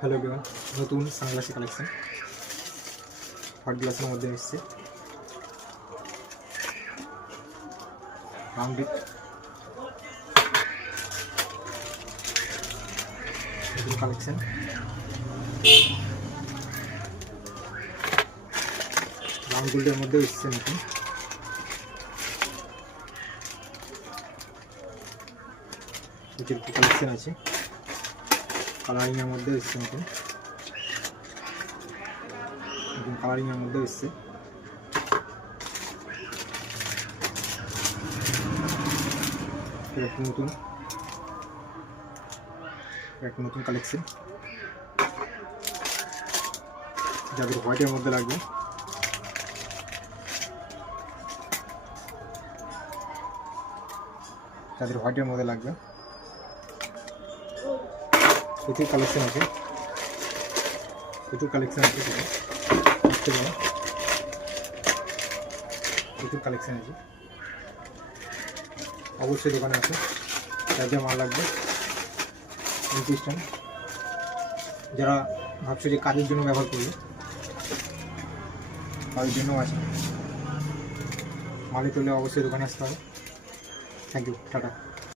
Hello everyone, নতুন সানগ্লাসের collection hot গ্লাসের মধ্যে এসছে রাউন্ডেড নতুন কালেকশন। রাউন্ড গোল্ডের মধ্যেও এসছে নতুন। এটির কালেকশন আছে কালারিংয়ের মধ্যে এসছে নতুন কালারিংয়ের মধ্যে এসছে। একটা নতুন কালেকশন যাদের হোয়াইটের মধ্যে লাগবে প্রচুর কালেকশন আছে প্রচুর কালেকশন আছে অবশ্যই দোকানে আছে। যার যা মাল লাগবে যারা ভাবছো যে কাজের জন্য ব্যবহার করবে তাদের জন্যও আছে। মালে চলে অবশ্যই দোকানে আসতে হবে। Thank you, tata.